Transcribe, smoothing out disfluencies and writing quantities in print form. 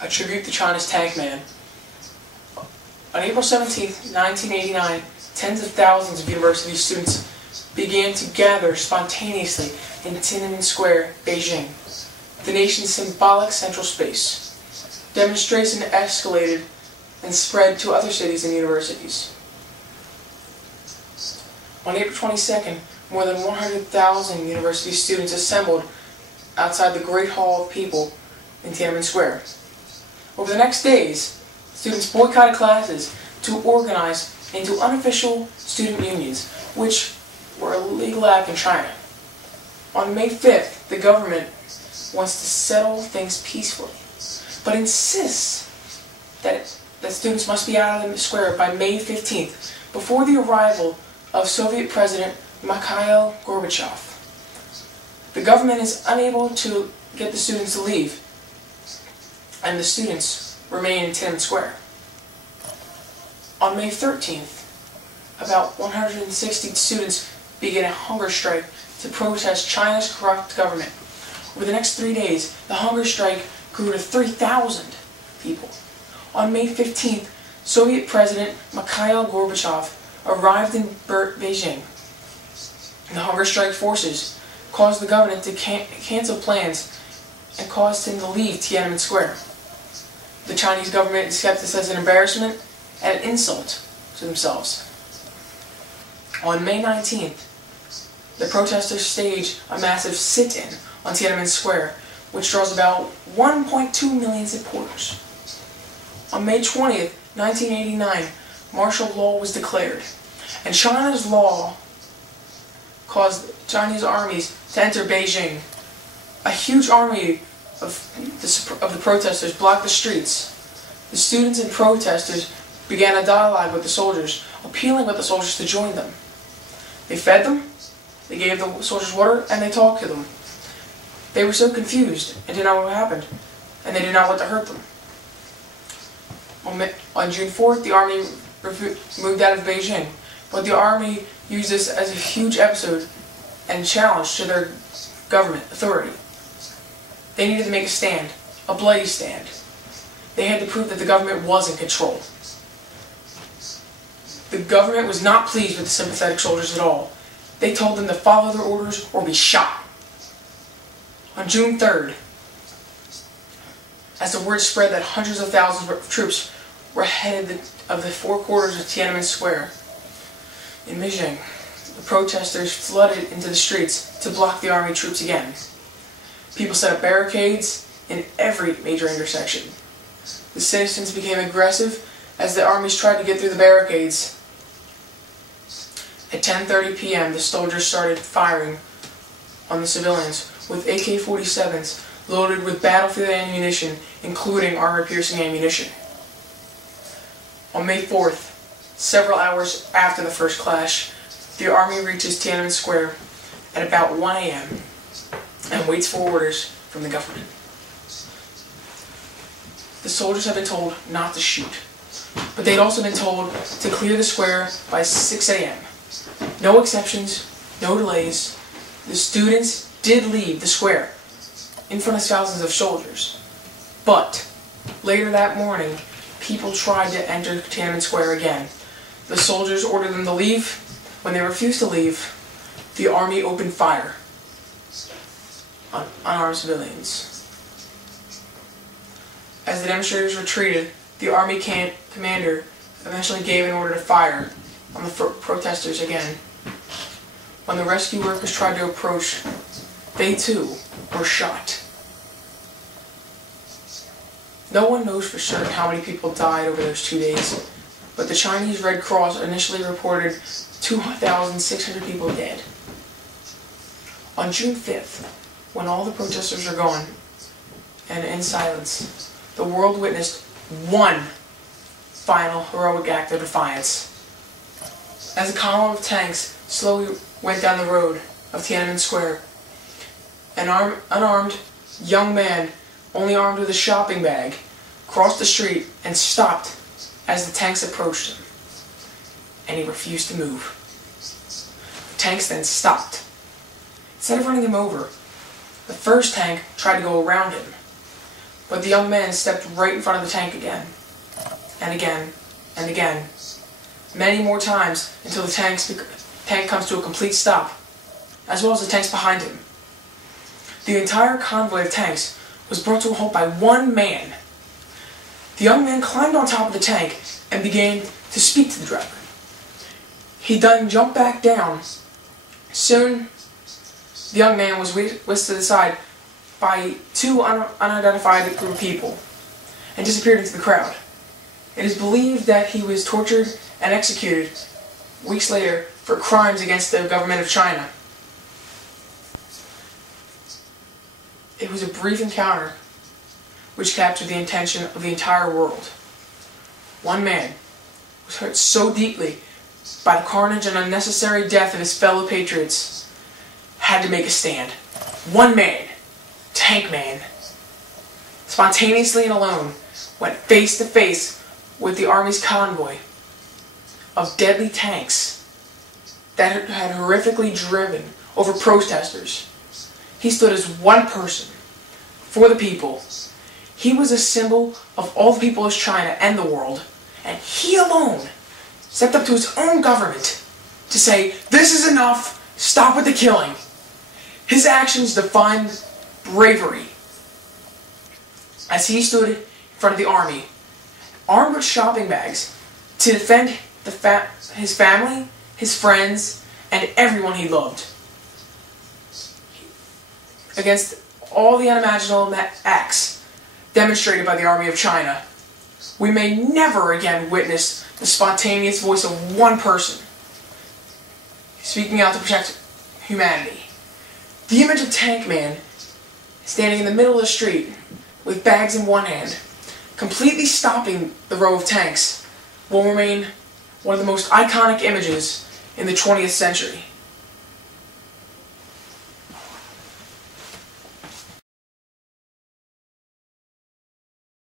A tribute to China's tank man. On April 17, 1989, tens of thousands of university students began to gather spontaneously in Tiananmen Square, Beijing, the nation's symbolic central space. Demonstration escalated and spread to other cities and universities. On April 22nd, more than 100,000 university students assembled outside the Great Hall of People in Tiananmen Square. Over the next days, students boycotted classes to organize into unofficial student unions, which were a legal act in China. On May 5th, the government wants to settle things peacefully, but insists that students must be out of the square by May 15th, before the arrival of Soviet President Mikhail Gorbachev. The government is unable to get the students to leave, and the students remain in Tiananmen Square. On May 13th, about 160 students began a hunger strike to protest China's corrupt government. Over the next 3 days, the hunger strike grew to 3,000 people. On May 15th, Soviet President Mikhail Gorbachev arrived in Beijing. The hunger strike forces caused the government to cancel plans and caused him to leave Tiananmen Square. The Chinese government accepts this as an embarrassment and an insult to themselves. On May 19th, the protesters staged a massive sit-in on Tiananmen Square, which draws about 1.2 million supporters. On May 20th, 1989, martial law was declared, and China's law caused Chinese armies to enter Beijing. A huge army of the protesters blocked the streets. The students and protesters began a dialogue with the soldiers, appealing with the soldiers to join them. They fed them, they gave the soldiers water, and they talked to them. They were so confused and didn't know what happened, and they did not want to hurt them. On June 4th, the army moved out of Beijing, but the army used this as a huge episode and challenge to their government authority. They needed to make a stand, a bloody stand. They had to prove that the government was in control. The government was not pleased with the sympathetic soldiers at all. They told them to follow their orders or be shot. On June 3rd, as the word spread that hundreds of thousands of troops were headed of the four quarters of Tiananmen Square in Beijing, the protesters flooded into the streets to block the army troops again. People set up barricades in every major intersection. The citizens became aggressive as the armies tried to get through the barricades. At 10:30 p.m., the soldiers started firing on the civilians with AK-47s loaded with battlefield ammunition, including armor-piercing ammunition. On May 4th, several hours after the first clash, the army reaches Tiananmen Square at about 1 a.m. and waits for orders from the government. The soldiers have been told not to shoot, but they'd also been told to clear the square by 6 a.m. No exceptions, no delays. The students did leave the square in front of thousands of soldiers. But later that morning, people tried to enter Tiananmen Square again. The soldiers ordered them to leave. When they refused to leave, the army opened fire on unarmed civilians. As the demonstrators retreated, the army commander eventually gave an order to fire on the protesters again. When the rescue workers tried to approach, they too were shot. No one knows for certain how many people died over those 2 days, but the Chinese Red Cross initially reported 2,600 people dead. On June 5th, when all the protesters were gone, and in silence, the world witnessed one final heroic act of defiance. As a column of tanks slowly went down the road of Tiananmen Square, an unarmed young man, only armed with a shopping bag, crossed the street and stopped as the tanks approached him, and he refused to move. The tanks then stopped. Instead of running him over, the first tank tried to go around him, but the young man stepped right in front of the tank again, and again, and again, many more times until the tank comes to a complete stop, as well as the tanks behind him. The entire convoy of tanks was brought to a halt by one man. The young man climbed on top of the tank and began to speak to the driver. He then jumped back down. Soon, the young man was whisked aside by two unidentified group of people and disappeared into the crowd. It is believed that he was tortured and executed weeks later for crimes against the government of China. It was a brief encounter which captured the attention of the entire world. One man was hurt so deeply by the carnage and unnecessary death of his fellow patriots, had to make a stand. One man, Tank Man, spontaneously and alone, went face to face with the army's convoy of deadly tanks that had horrifically driven over protesters. He stood as one person for the people. He was a symbol of all the people of China and the world, and he alone stepped up to his own government to say, "This is enough, stop with the killing." His actions defined bravery as he stood in front of the army, armed with shopping bags, to defend his family, his friends, and everyone he loved against all the unimaginable acts demonstrated by the Army of China. We may never again witness the spontaneous voice of one person speaking out to protect humanity. The image of Tank Man standing in the middle of the street with bags in one hand, completely stopping the row of tanks, will remain one of the most iconic images in the 20th century.